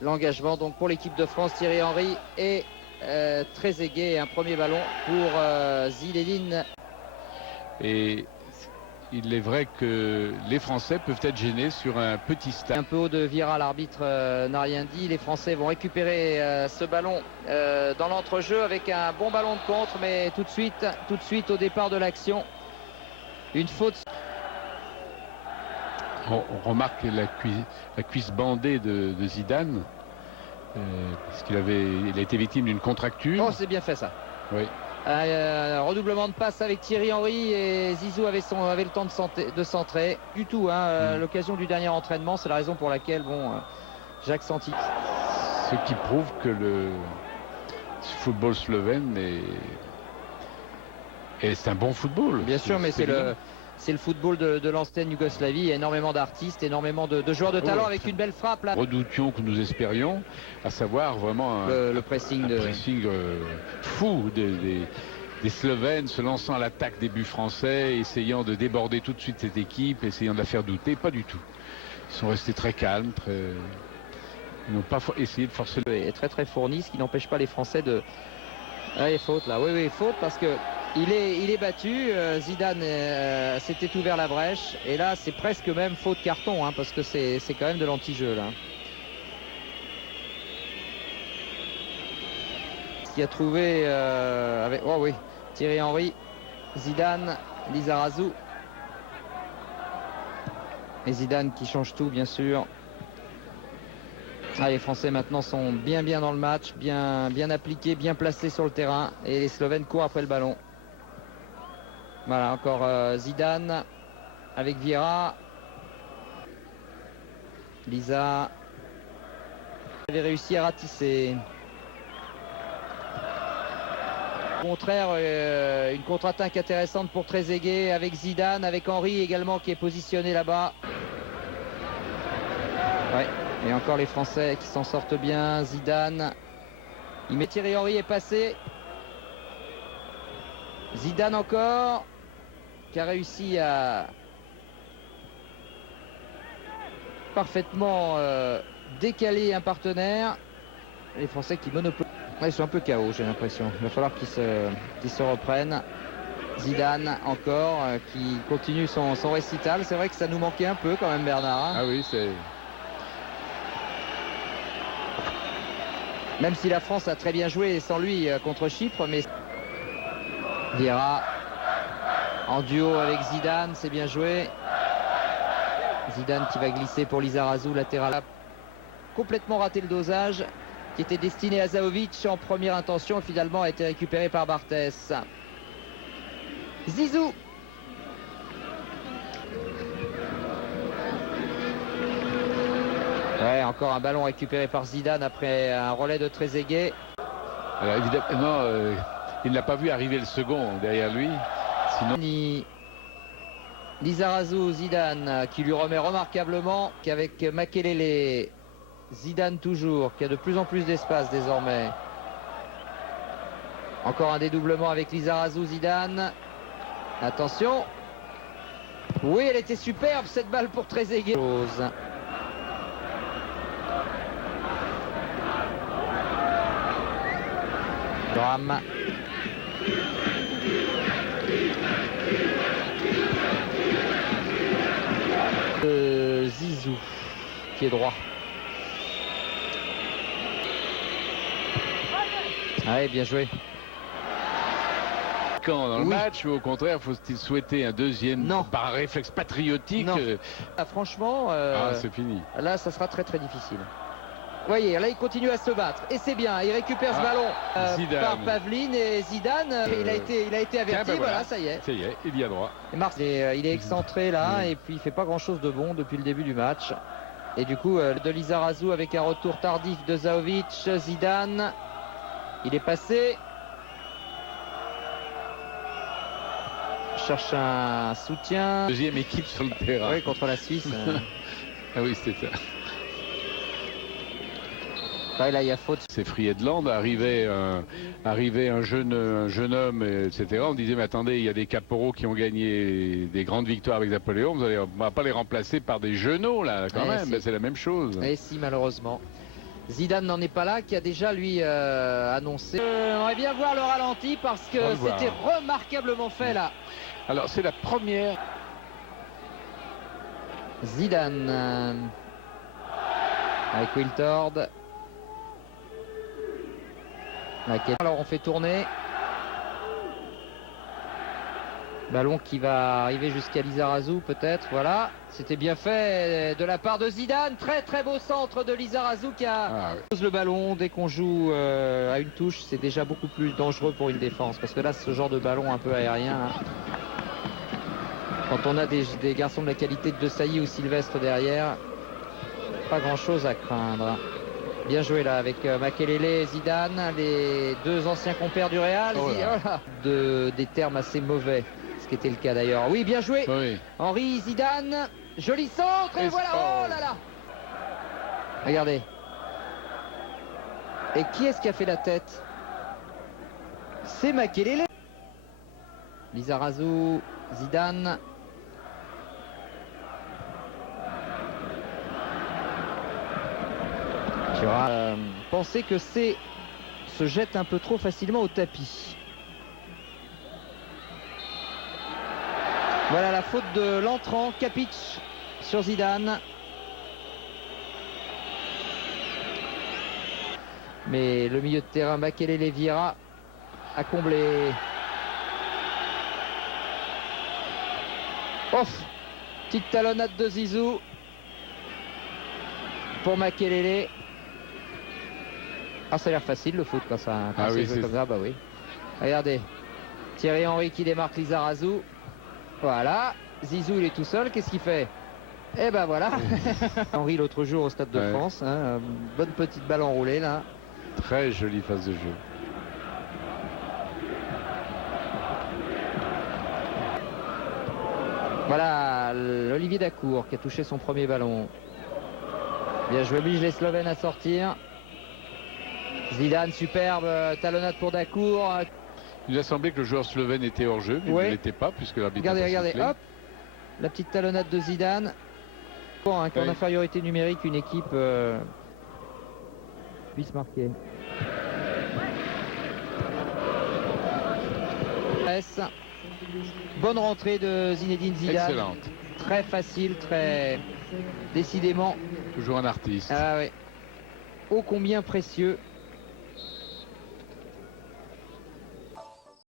l'engagement donc pour l'équipe de France. Thierry Henry et Trezeguet, un premier ballon pour Zinedine. Et il est vrai que les Français peuvent être gênés sur un petit stade. Un peu haut de Vieira, l'arbitre n'a rien dit. Les Français vont récupérer ce ballon dans l'entrejeu avec un bon ballon de contre, mais tout de suite au départ de l'action, une faute. On remarque la cuisse bandée de Zidane, parce qu'il a été victime d'une contracture. Oh, c'est bien fait ça. Oui. Redoublement de passe avec Thierry Henry et Zizou avait le temps de centrer. Du tout, hein, l'occasion du dernier entraînement, c'est la raison pour laquelle Jacques Santi. Ce qui prouve que le football slovène est un bon football. Bien sûr, mais c'est le football de l'ancienne Yougoslavie. Il y a énormément d'artistes, énormément de joueurs de talent avec une belle frappe là. Redoutions que nous espérions, à savoir vraiment le pressing, pressing fou des Slovènes se lançant à l'attaque des buts français, essayant de déborder tout de suite cette équipe, essayant de la faire douter. Pas du tout. Ils sont restés très calmes, ils n'ont pas essayé de forcer. Et très très fourni, ce qui n'empêche pas les Français de. Ah, il y a faute là. Oui, faute parce que. Il est battu, Zidane s'était ouvert la brèche et là c'est presque même faute carton, hein, parce que c'est quand même de l'anti-jeu là. Ce qui a trouvé avec Thierry Henry, Zidane, Lizarazu et Zidane qui change tout bien sûr. Les Français maintenant sont bien dans le match, bien appliqués, bien placés sur le terrain et les Slovènes courent après le ballon. Voilà, encore Zidane avec Vieira. Lisa avait réussi à ratisser. Au contraire, une contre-attaque intéressante pour Trezeguet avec Zidane, avec Henry également qui est positionné là-bas. Ouais, et encore les Français qui s'en sortent bien. Zidane. Thierry Henry est passé. Zidane encore, qui a réussi à parfaitement décaler un partenaire. Les Français qui monopolisent. Ils sont un peu KO, j'ai l'impression. Il va falloir qu'ils se reprennent. Zidane encore, qui continue son récital. C'est vrai que ça nous manquait un peu quand même, Bernard. Hein. Ah oui, c'est... Même si la France a très bien joué sans lui contre Chypre, mais... Vieira en duo avec Zidane, c'est bien joué. Zidane qui va glisser pour Lizarazu, latéral. Complètement raté le dosage qui était destiné à Zahovic en première intention, finalement a été récupéré par Barthès. Zizou. Ouais, encore un ballon récupéré par Zidane après un relais de Trezeguet. Alors évidemment, il n'a pas vu arriver le second derrière lui. Sinon... Lizarazu, Zidane qui lui remet remarquablement, qu'avec Makelele, Zidane toujours, qui a de plus en plus d'espace désormais. Encore un dédoublement avec Lizarazu, Zidane. Attention. Oui, elle était superbe cette balle pour Trezeguet. Drame. Zizou qui est droit. Ouais, bien joué. Quand dans le match, ou au contraire, faut-il souhaiter un deuxième par un réflexe patriotique? Franchement, c'est fini. Là, ça sera très difficile. Vous voyez, là il continue à se battre et c'est bien, il récupère ce ballon par Pavlin et Zidane, il a été averti, voilà, ça y est. Ça y est, il y a droit. Et il est excentré là et puis il fait pas grand chose de bon depuis le début du match. Et du coup, de Lizarazu avec un retour tardif de Zahovic, Zidane, il est passé. Cherche un soutien. Deuxième équipe sur le terrain. Oui, contre la Suisse. Ah oui, c'était ça. Là, il y a faute. C'est Friedland, arrivait un jeune homme, etc. On disait, mais attendez, il y a des caporaux qui ont gagné des grandes victoires avec Napoléon. On va pas les remplacer par des genoux, là, quand même. C'est la même chose. Et si, malheureusement. Zidane n'en est pas là, qui a déjà lui annoncé. On aimerait bien voir le ralenti parce que c'était remarquablement fait là. Alors c'est la première. Zidane avec Wiltord. Alors on fait tourner. Ballon qui va arriver jusqu'à Lizarazu peut-être. Voilà, c'était bien fait de la part de Zidane. Très très beau centre de Lizarazu qui a pose le ballon. Dès qu'on joue à une touche, c'est déjà beaucoup plus dangereux pour une défense. Parce que là, ce genre de ballon un peu aérien, hein, quand on a des garçons de la qualité de De Sailly ou Sylvestre derrière, pas grand chose à craindre. Bien joué là avec Makelele et Zidane, les deux anciens compères du Real. Des termes assez mauvais, ce qui était le cas d'ailleurs. Oui, bien joué. Oui. Henri, Zidane, joli centre et voilà. Oh là là. Regardez. Et qui est-ce qui a fait la tête? C'est Makelele. Lizarazu, Zidane. Pensez que se jette un peu trop facilement au tapis. Voilà la faute de l'entrant Kapic sur Zidane. Mais le milieu de terrain Makelele Vieira a comblé. Off, petite talonnade de Zizou pour Makelele. Ah, ça a l'air facile le foot quand ça. Quand c'est joué comme ça, bah oui. Regardez, Thierry Henry qui démarque Lizarazu. Voilà, Zizou il est tout seul, qu'est-ce qu'il fait? Eh ben voilà. Henry l'autre jour au Stade de France, hein, bonne petite balle enroulée là. Très jolie phase de jeu. Voilà, Olivier Dacour qui a touché son premier ballon. Bien joué, oblige les Slovènes à sortir. Zidane, superbe talonnade pour Dacour. Il a semblé que le joueur slovène était hors jeu, mais il ne l'était pas puisque l'arbitre. Regardez, hop, la petite talonnade de Zidane. Qu'en infériorité numérique, une équipe puisse marquer. Bonne rentrée de Zinedine Zidane. Excellente. Très facile, très décidément. Toujours un artiste. Ah oui. Ô combien précieux.